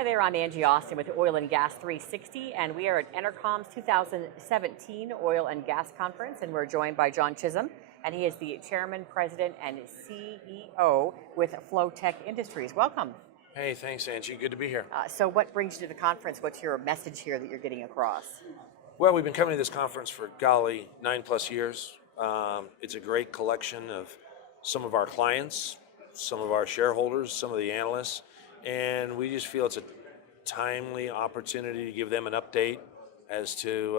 Hi there, I'm Angie Austin with Oil and Gas 360, and we are at EnerCom's 2017 Oil and Gas Conference, and we're joined by John Chisholm, and he is the Chairman, President, and CEO with Flotek Industries. Welcome. Hey, thanks, Angie. Good to be here. So what brings you to the conference? What's your message here that you're getting across? Well, we've been coming to this conference for, golly, 9+ years. It's a great collection of some of our clients, some of our shareholders, some of the analysts, and we just feel it's a timely opportunity to give them an update as to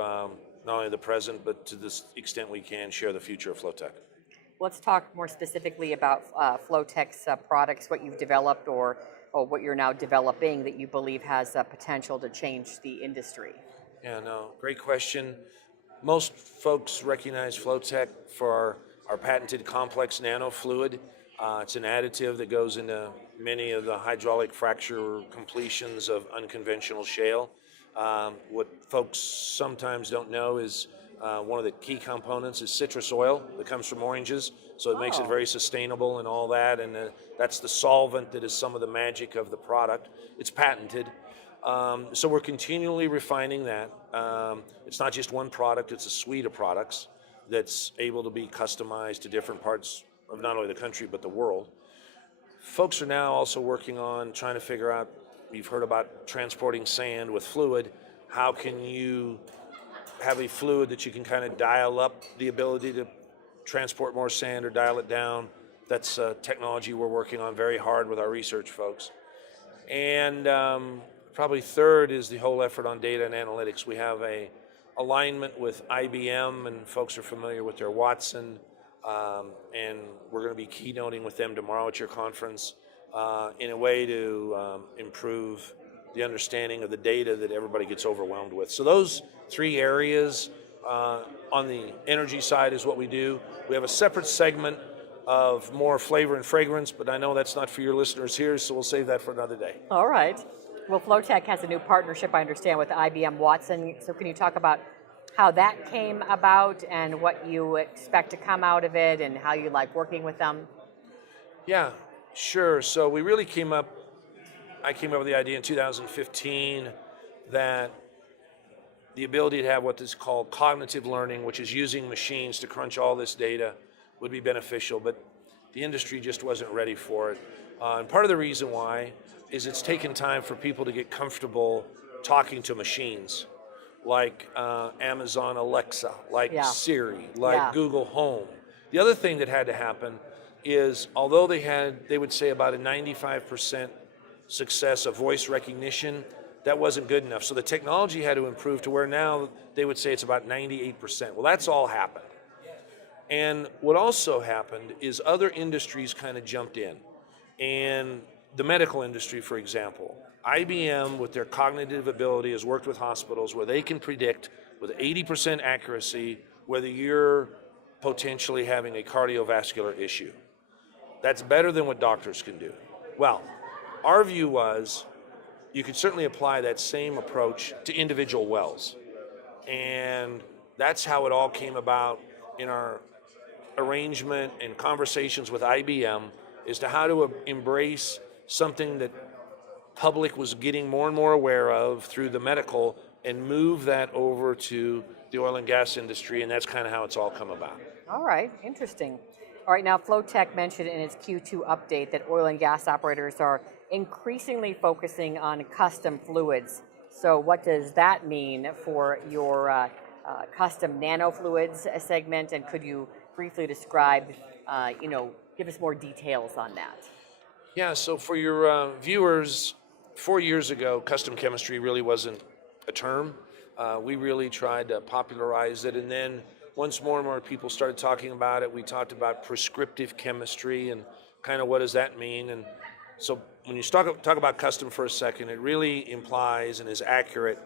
not only the present, but to the extent we can share the future of Flotek. Let's talk more specifically about Flotek's products, what you've developed or what you're now developing that you believe has potential to change the industry. Yeah, no, great question. Most folks recognize Flotek for our patented complex nanofluid. It's an additive that goes into many of the hydraulic fracture completions of unconventional shale. What folks sometimes don't know is one of the key components is citrus oil that comes from oranges, so it makes it very sustainable and all that, and that's the solvent that is some of the magic of the product. It's patented, so we're continually refining that. It's not just one product, it's a suite of products that's able to be customized to different parts of not only the country but the world. Folks are now also working on trying to figure out, you've heard about transporting sand with fluid. How can you have a fluid that you can kind of dial up the ability to transport more sand or dial it down? That's technology we're working on very hard with our research folks. And probably third is the whole effort on data and analytics. We have a alignment with IBM, and folks are familiar with their Watson, and we're going to be keynoting with them tomorrow at your conference in a way to improve the understanding of the data that everybody gets overwhelmed with. So those three areas on the energy side is what we do. We have a separate segment of more flavor and fragrance, but I know that's not for your listeners here, so we'll save that for another day. All right. Well, Flotek has a new partnership, I understand, with IBM Watson. So can you talk about how that came about and what you expect to come out of it and how you like working with them? Yeah, sure. So we really I came up with the idea in 2015 that the ability to have what is called cognitive learning, which is using machines to crunch all this data, would be beneficial, but the industry just wasn't ready for it. And part of the reason why is it's taken time for people to get comfortable talking to machines, like Amazon Alexa, like Siri, like Google Home. The other thing that had to happen is, although they would say about a 95% success of voice recognition, that wasn't good enough. So the technology had to improve to where now they would say it's about 98%. Well, that's all happened. And what also happened is other industries kind of jumped in. And the medical industry, for example, IBM with their cognitive ability has worked with hospitals where they can predict with 80% accuracy whether you're potentially having a cardiovascular issue. That's better than what doctors can do. Well, our view was you could certainly apply that same approach to individual wells. And that's how it all came about in our arrangement and conversations with IBM as to how to embrace something that public was getting more and more aware of through the medical and move that over to the oil and gas industry, and that's kind of how it's all come about. All right, interesting. All right, now Flotek mentioned in its Q2 update that oil and gas operators are increasingly focusing on custom fluids. So what does that mean for your custom nanofluids segment, and could you briefly describe, give us more details on that? Yeah, so for your viewers, 4 years ago, custom chemistry really wasn't a term. We really tried to popularize it, and then once more and more people started talking about it, we talked about prescriptive chemistry and kind of what does that mean. And so when you talk about custom for a second, it really implies and is accurate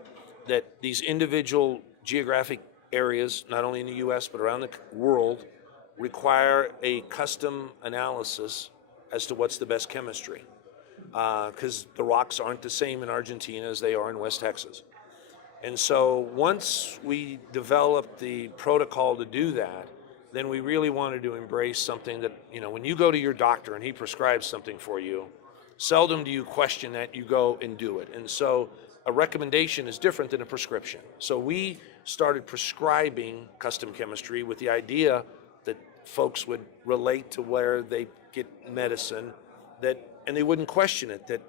that these individual geographic areas, not only in the US but around the world, require a custom analysis as to what's the best chemistry, because the rocks aren't the same in Argentina as they are in West Texas. And so once we developed the protocol to do that, then we really wanted to embrace something that, when you go to your doctor and he prescribes something for you, seldom do you question that, you go and do it. And so a recommendation is different than a prescription. So we started prescribing custom chemistry with the idea that folks would relate to where they get medicine, and they wouldn't question it, that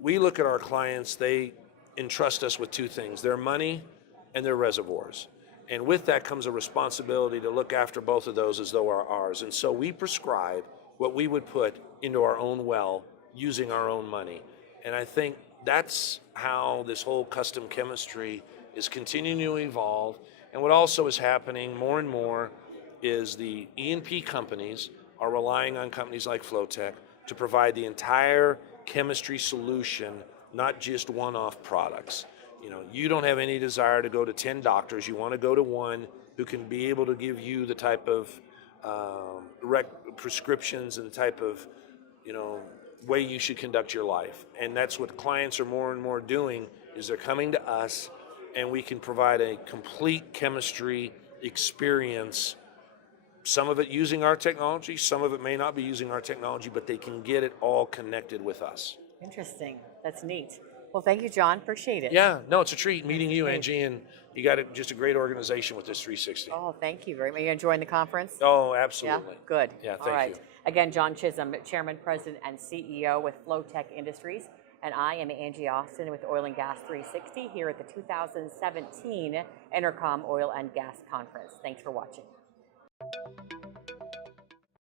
we look at our clients, they entrust us with two things, their money and their reservoirs. And with that comes a responsibility to look after both of those as though are ours. And so we prescribe what we would put into our own well using our own money. And I think that's how this whole custom chemistry is continuing to evolve. And what also is happening more and more is the E&P companies are relying on companies like Flotek to provide the entire chemistry solution, not just one-off products. You don't have any desire to go to 10 doctors. You want to go to one who can be able to give you the type of prescriptions and the type of way you should conduct your life. And that's what clients are more and more doing, is they're coming to us and we can provide a complete chemistry experience. Some of it using our technology, some of it may not be using our technology, but they can get it all connected with us. Interesting. That's neat. Well, thank you, John. Appreciate it. Yeah, no, it's a treat meeting you, Angie, and you got just a great organization with this 360. Oh, thank you very much. Are you enjoying the conference? Oh, absolutely. Yeah, good. Yeah, All thank right. you. Again, John Chisholm, Chairman, President, and CEO with Flotek Industries. And I am Angie Austin with Oil and Gas 360 here at the 2017 EnerCom Oil and Gas Conference. Thanks for watching.